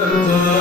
Oh.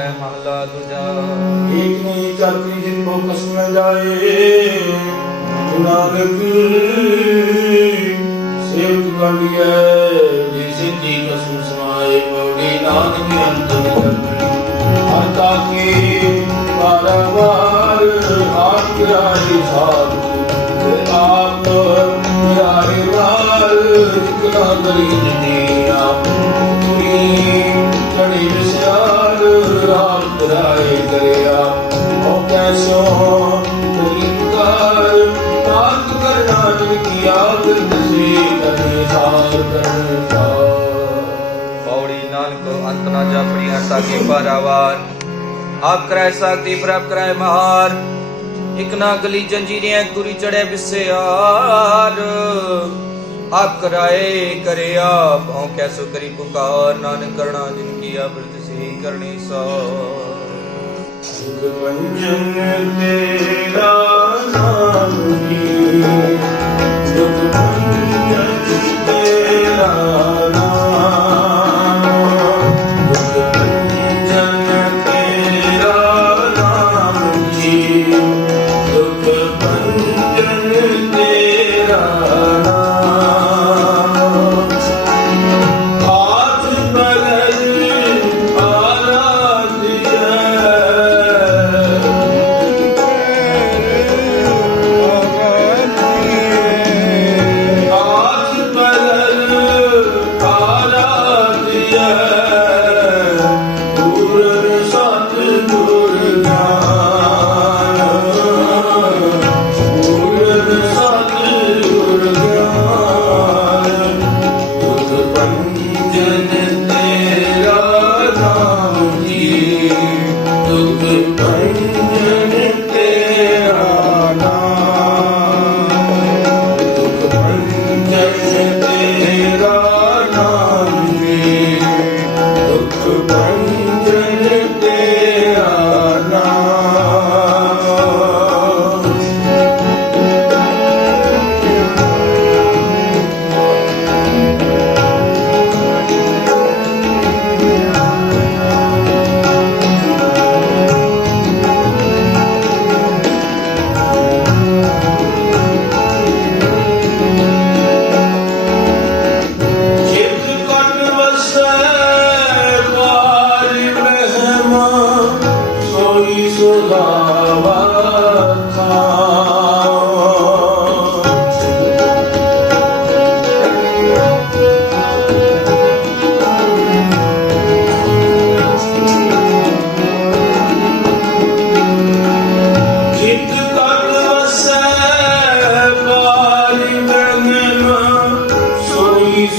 ਹੈ ਮਹਲਾ ਦੂਜਾ ਏਕ ਨਹੀਂ ਕਰਨੀ ਜਿਨ ਕੋ ਕਸਮ ਨ ਜਾਏ। ਨਾਨਕ ਸੇਵ ਤੁਗੰਡੀਐ ਜੇ ਸਿੱਧੀ ਕਸਮ ਸਮਾਏ ਪਉੜੀ ਨਾਨਕ ਅੰਤ ਕਰਨੀ ਹਰ ਤਾ ਕੇ ਬਾਰਵਾਰ ਆਪ ਰਾਜੀ ਸਾਧੂ। ਤੇ ਆਪ ਪਿਆਰੇ ਨਾਲ ਇਕਲਾ ਕਰੀ ਜਿਨੇ ਆਪ। ਤੁਰੀ ਕਣੀ ਵਿਸਰਾ ਰਾਏ ਕਰਿਆ। ਹੋ ਕੈਸੋ ਤਰੀਕਾਰ ਤਾਕ ਕਰਨਾ ਕੀ ਆਦਰ ਦਸੇ ਕਰੇ ਸਾਰ ਕਰਨੇ ਪੌੜੀ ਨਾਨਕ, ਅੰਤ ਨਾ ਜਾਪਣੀ ਹਰਤਾ ਕੇ ਪਾਰਾਵਾਰ ਆਪ ਕਰੈ ਸਾਖੀ, ਪ੍ਰਭ ਕਰੈ ਮਹਾਰ। ਇਕ ਨਾ ਗਲੀ ਜੰਜੀਰੀਆਂ ਤੁਰੀ ਚੜੈ ਬਿਸਿਆਰ। ਆਪ ਕਰਾਏ ਕਰਿਆ ਭਉ ਕੈਸੋ ਕਰੀ ਪੁਕਾਰ। ਨਾਨਕ ਕਰਣਾ ਜਿਨ ਕੀ ਅਬਰਤ ਸਹੀ ਕਰਨੀ ਸੋ ਸੁਖ ਤੇਰਾ ਨਾਮ ਜੀ ਸੁਖ ਤੇਰਾ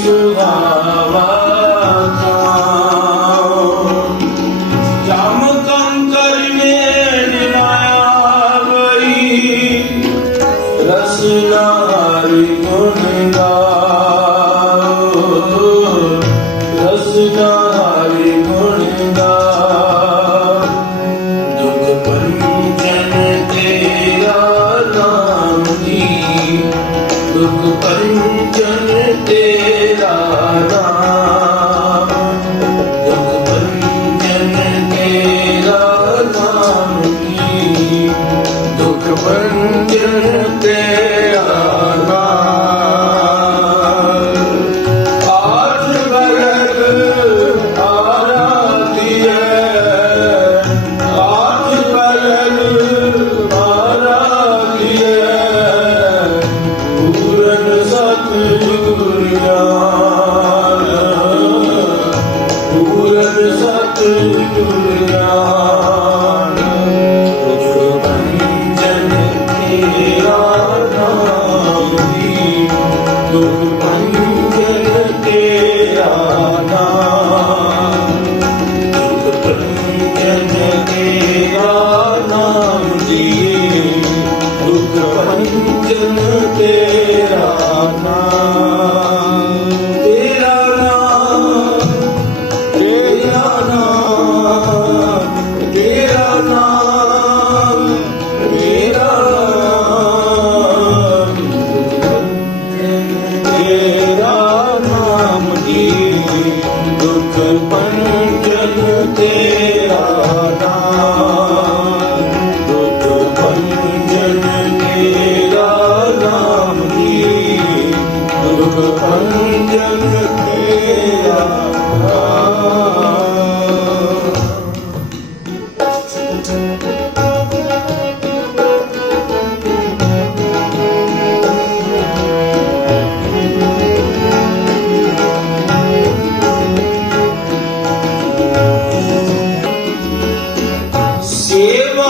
ਸੋਈ ਸੁਧਾਵਾ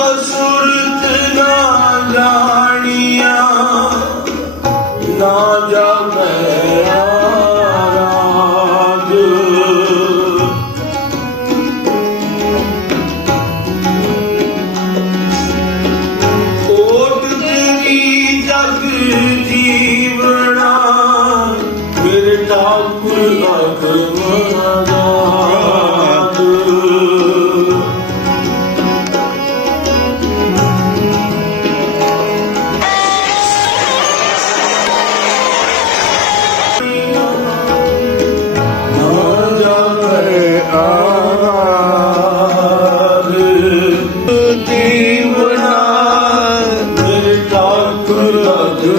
সুরত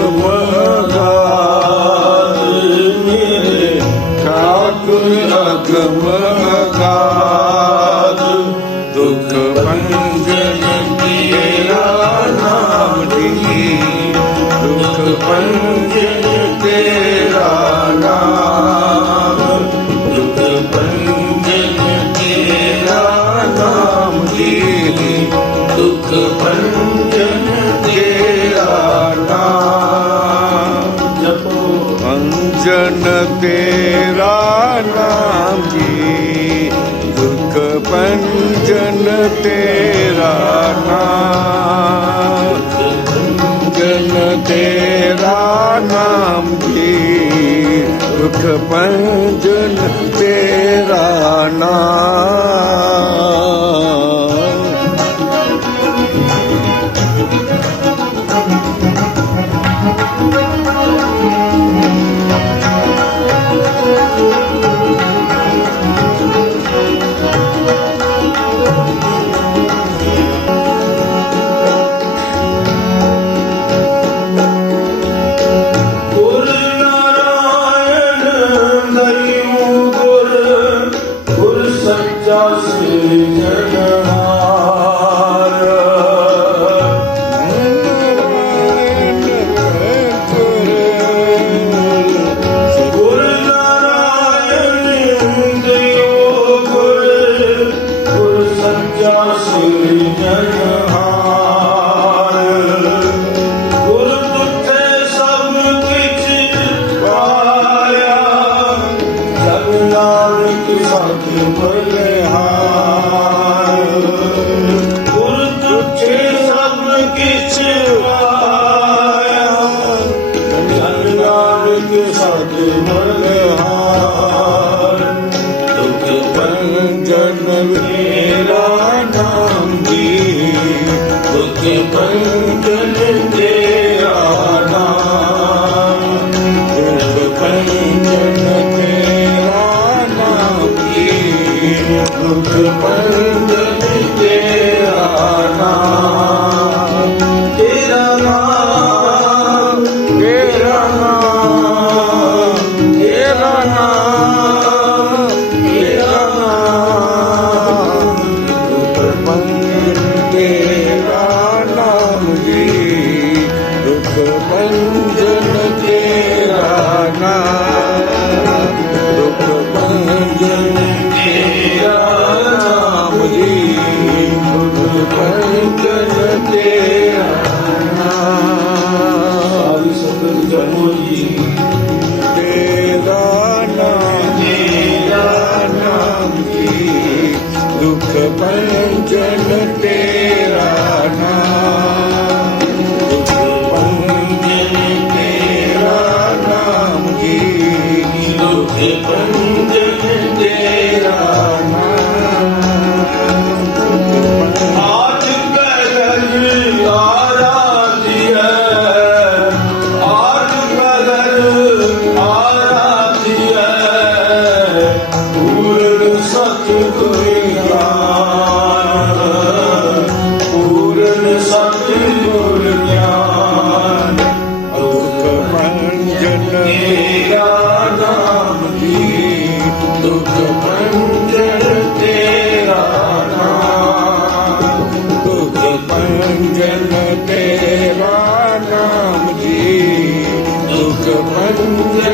the world. ਪੰਜਨ ਤੇਰਾ ਨਾਮ। ਪੰਜਨ ਤੇਰਾ ਨਾਮ 这太空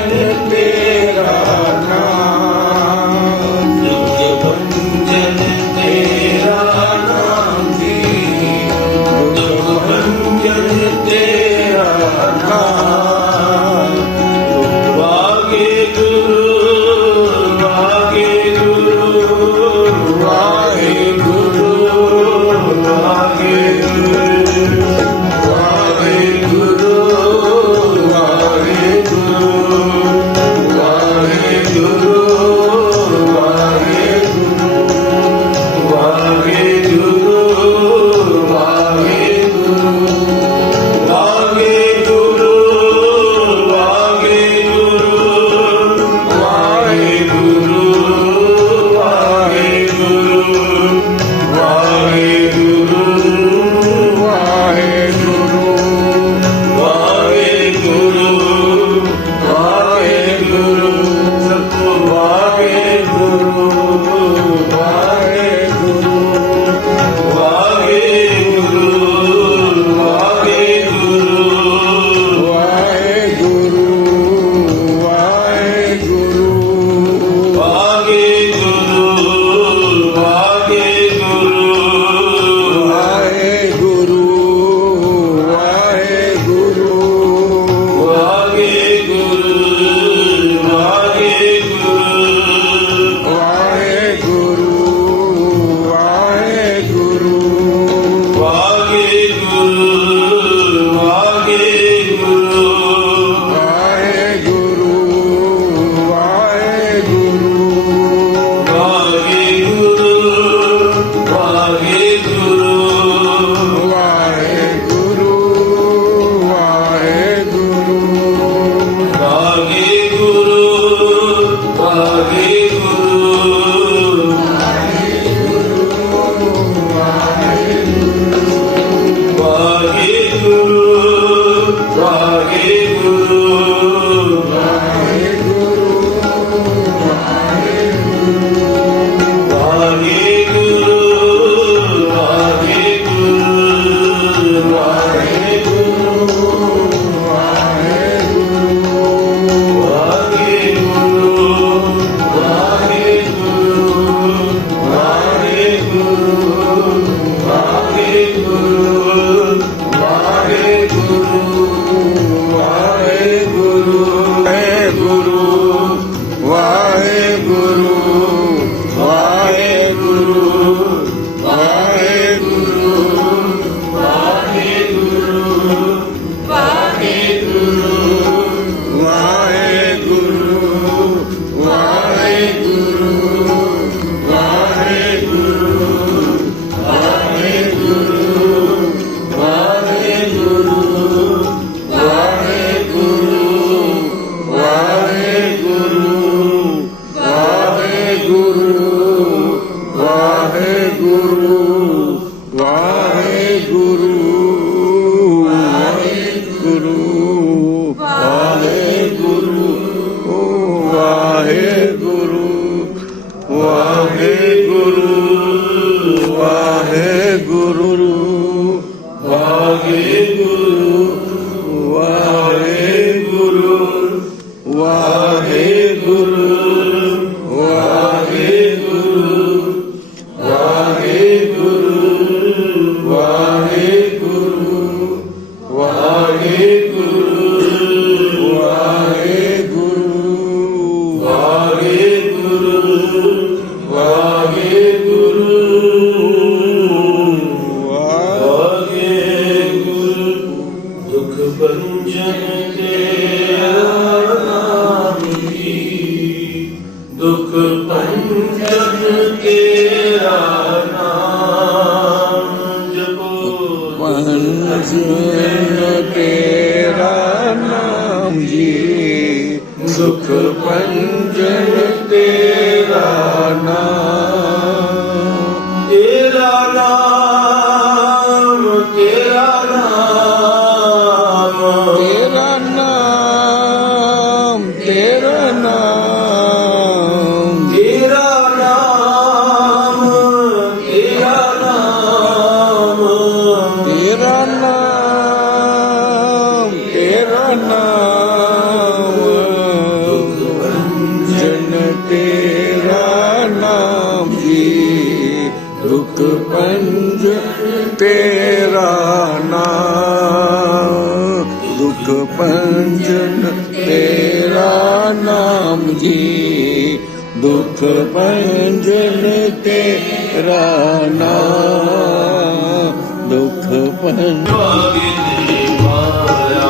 ਮੰਜ਼ਿਲ ਤੇਰਾ ਨਾਮ ਦੁੱਖ ਪੰਜੋਗੀ ਦੀ ਮਾਇਆ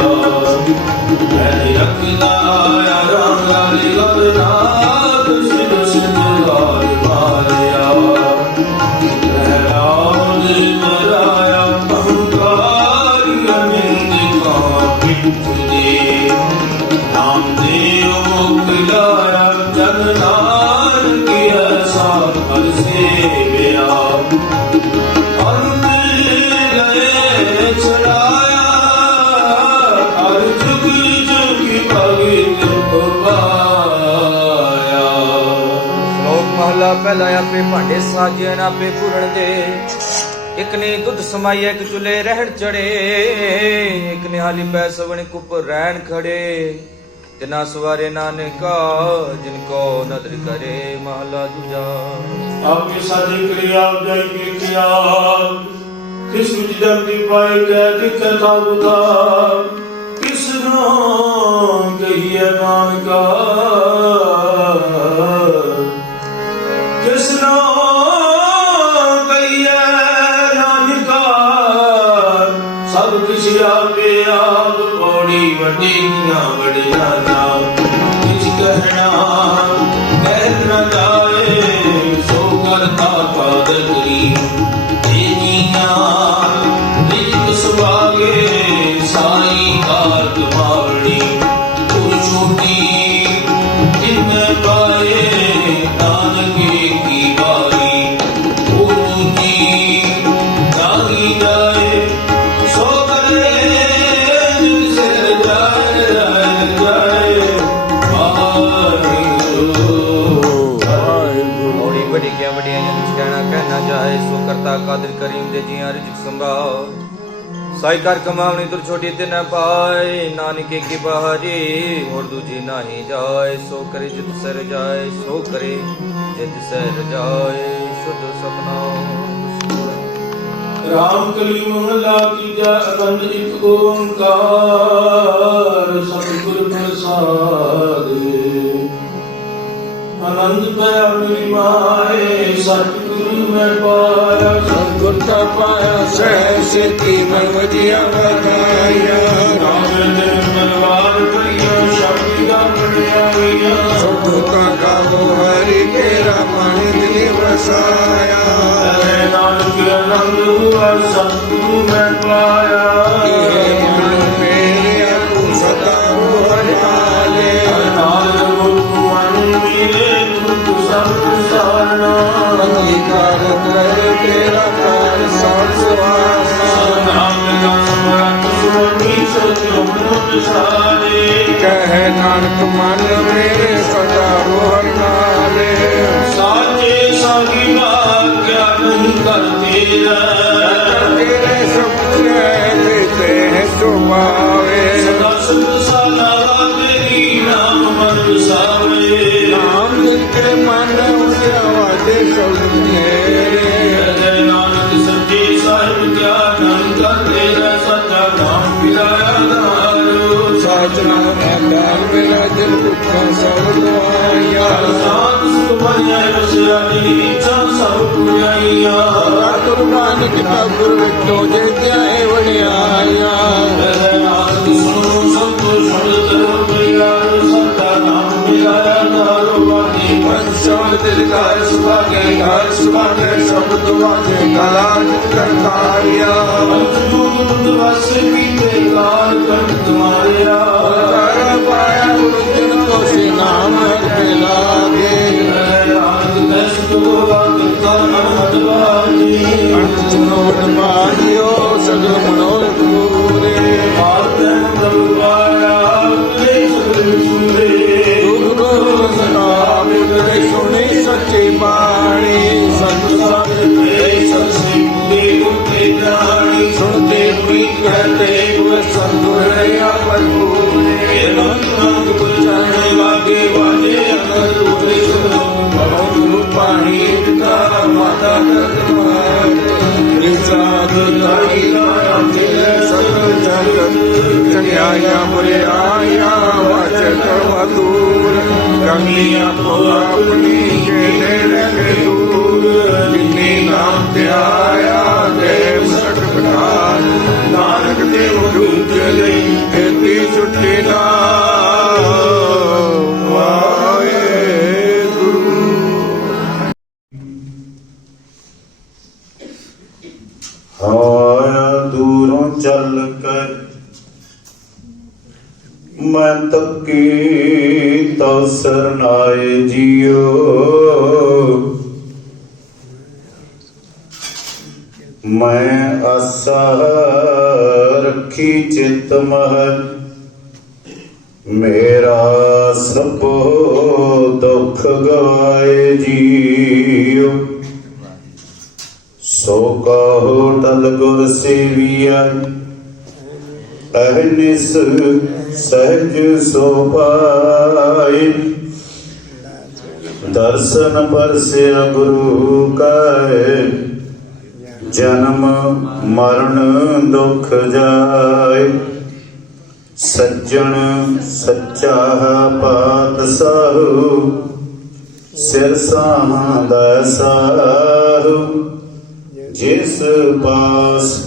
ਮੈਂ ਰੱਖਦਾ ਆਪੇ ਭਾਂਡੇ ਸਾਜੇ ਨਾ ਆਪੇ ਪੂਰਨ ਦੇ। ਇਕ ਨੇ ਦੁੱਧ ਸਮਾਈ, ਇੱਕ ਚੁੱਲੇ ਰਹਿਣ ਚੜੇ। ਇਕ ਨੇ ਹਾਲੀ ਪੈ ਸਵਣ ਕੁਪ ਰਹਿਣ ਖੜੇ। ਤਿਨਾ ਸਵਾਰੇ ਨਾਨਕਾ, ਜਿਨ ਕੋ ਨਦਰ ਕਰੇ, ਮਹਲਾ ਦੂਜਾ। ਆਪੇ ਸਾਡੀ ਕਿਰਿਆ ਜਾਈ ਵੇਖਿਆ ਕਿਸ ਵਿੱਚ ਦੰਦੀ ਪਾਏ ਕੈ ਦਿਖੇ ਤਾਬਦਾ ਕਿਸ ਨੂੰ ਕਹੀਏ ਨਾਨਕਾ। മടിയാമടിയാ ਕਰੀਮ ਦੇ ਜੀਆਂ ਰਿਜਕ ਸੰਭਾਲ। ਸਾਈ ਕਰ ਕਮਾਵਣੀ ਤੁਰ ਛੋਟੀ ਤੇ ਨਾ ਪਾਏ। ਨਾਨਕੇ ਕੀ ਬਹਾਰੀ, ਹੋਰ ਦੂਜੀ ਨਹੀਂ ਜਾਏ। ਸੋ ਕਰੇ ਜਿਤ ਸਰ ਜਾਏ, ਸੋ ਕਰੇ ਜਿਤ ਸਰ ਜਾਏ। ਸ਼ੁੱਧ ਸਤਨਾਮ ਰਾਮ ਕਲੀ ਮਹਲਾ ਤੀਜਾ ਅਖੰਡ ਇੱਕ ਓੰਕਾਰ, ਸਤਿਗੁਰ ਪ੍ਰਸਾਦ। ਪਿਆ ਮੇਰੀ ਮਾਏ ਸਤਿਗੁਰੂ ਮੈਂ ਪਾਇਆ। ਸਤਿਗੁਰ ਦਾ ਪਾਇਆ ਸਹਿ ਸਿੱਧੀ ਮਨ ਵਜਿਆ ਵਰਾਇਆ ਰਾਮ ਜਨ ਮਨਵਾਰ ਕਰਿਆ ਸ਼ਬਦ ਦਾ ਬਣਿਆ ਹੋਇਆ। ਸਤਿ ਕਾ ਗਾਵੋ ਹਰੀ ਤੇਰਾ ਮਨ ਦਿਲ ਵਸਾਇਆ। ਤੇਰੇ ਨਾਨਕ ਆਨੰਦ ਹੁਆ ਸਤਿਗੁਰੂ ਮੈਂ ਪਾਇਆ। ਕਰ ਕਰ ਤੇਰਾ ਕਰ ਸੰਸਵਾ ਸਤਨਾਮ ਜਪਤ ਸੁਣੀ ਸਤਿ ਗੁਰੂ ਸਾਰੇ ਕਹਿ ਨਾਨਕ, ਮਨ ਮੇਰੇ ਸਦਾ ਰੋਹਨ ਨਾਲੇ ਸਾਚੇ ਸਾਗੀ ਕੁਰਬਾਨ ਕਿਤਾ ਗੁਰ ਵਿੱਚੋਂ ਜੇ ਧਿਆਏ ਵੜਿਆਇਆ ਸਭ ਦਿਲ ਕਾ ਸੁਭਾ ਕੇ ਘਰ ਸੁਭਾ ਕੇ ਸਭ ਦੁਆ ਕੇ ਕਲਾ ਕਰ ਨਿਸਾਦ ਤਾਈ ਨਾਮੇ ਸਗਲ ਵਦੂਰ ਕਮੀਆਂ ਕੋ ਆਪਣੀ ਜਿਹੜੇ ਰਹਿ ਦੂਰ ਜਿਨੀ ਨਾਮ ਤੇ ਸਰਨਾਏ ਜੀਓ। ਮੈਂ ਆਸਾ ਰੱਖੀ ਚਿਤ ਮਹ, ਮੇਰਾ ਸਭ ਦੁੱਖ ਗਵਾਏ ਜੀਓ। ਸੋ ਕਹੋ ਟਲ ਗੁਰ ਸੇਵੀਆ ਅਹਨਿਸ ਸਹਿਜ ਸੋਭਾਈ ਦਰਸ਼ਨ ਪਰਸਿਆ ਗੁਰੂ ਕੈ, ਜਨਮ ਮਰਨ ਦੁਖ ਜਾਏ। ਸੱਜਣ ਸੱਚਾ ਪਾਤਸ਼ਾਹ, ਸਿਰ ਸਾਹਾਂ ਸਾਹੁ। ਜਿਸ ਪਾਸ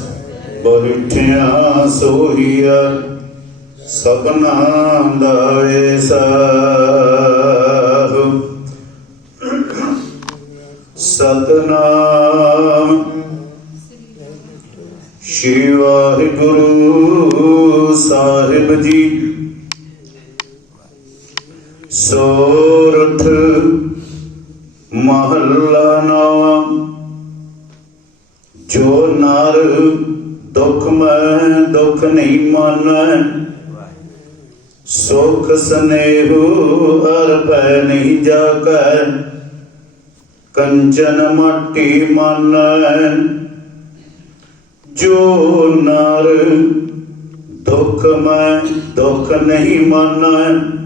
ਬੈਠਿਆ ਸੋਹੀਆ ਸਭਨਾ ਦਾ ਐਸਾ ਕੰਚਨ ਮਾਟੀ ਮਾਨੈ ਜੋ ਨਰ ਦੁਖ ਮੈਂ ਦੁਖ ਨਹੀਂ ਮਾਨੈ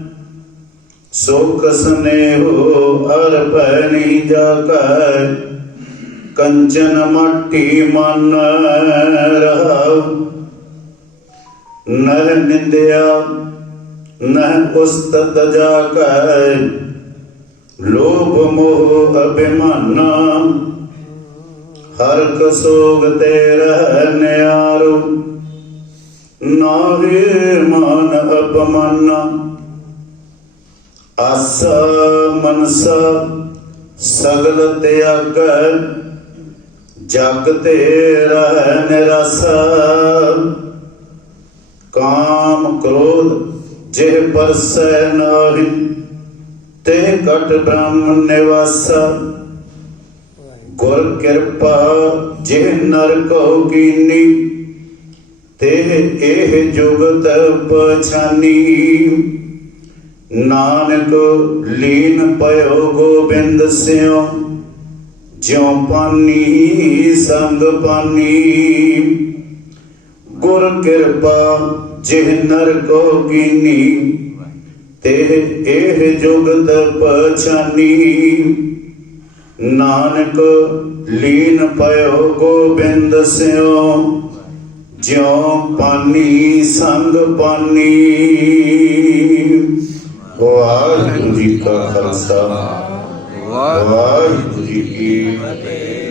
ਸੁਖ ਸਨੇਹੋ ਹਰ ਪੈ ਨਹੀਂ ਜਾਕੈ ਕੰਚਨ ਮਾਟੀ ਮਨ ਰਹਾਉ। ਨਰ ਨਿੰਦਿਆ, ਨਹ ਉਸਤਤ ਜਾ ਕੈ ਲੋਭ ਮੋਹ ਅਭਿਮਾਨਾ, ਹਰ ਕਸੋਗ ਤੇ ਰਹਿ ਨਿਆਰੋ। ਨਾਵੇ ਮਾਨ ਅਪਮਾਨਾ, ਆਸਾ ਮਨਸਾ, ਸਗਲ ਤਿਆਗ, ਜਗ ਤੇ ਰਹਿ ਨਿਰਾਸਾ। ਕਾਮ ਕ੍ਰੋਧ, ਜਿਹ ਪਰਸੈ ਨਾਹੀ ਤੇ ਘਟ ਬ੍ਰਹਮ ਨਿਵਾਸਾ। ਗੁਰ ਕਿਰਪਾ ਜਿਹ ਨਰ ਕੋ ਕੀਨੀ, ਤੇ ਇਹ ਜੁਗਤ ਪਛਾਨੀ। ਨਾਨਕ ਲੀਨ ਪਇਓ ਗੋਬਿੰਦ ਸਿਓ, ਜਿਉ ਪਾਨੀ ਸੰਗ ਪਾਨੀ। ਗੁਰ ਕਿਰਪਾ ਜਿਹ ਨਰ ਕੋ ਕੀਨੀ ਤੇ ਇਹ ਜੁਗਤ ਪਛਾਨੀ। ਨਾਨਕ ਲੀਨ ਪਇਓ ਗੋਬਿੰਦ ਸਿਓ ਜਿਉ ਪਾਨੀ ਸੰਗ ਪਾਨੀ। ਵਾਹਿਗੁਰੂ ਜੀ ਕਾ ਖਾਲਸਾ। ਵਾਹਿਗੁਰੂ ਜੀ ਕੀ ਫਤਿਹ।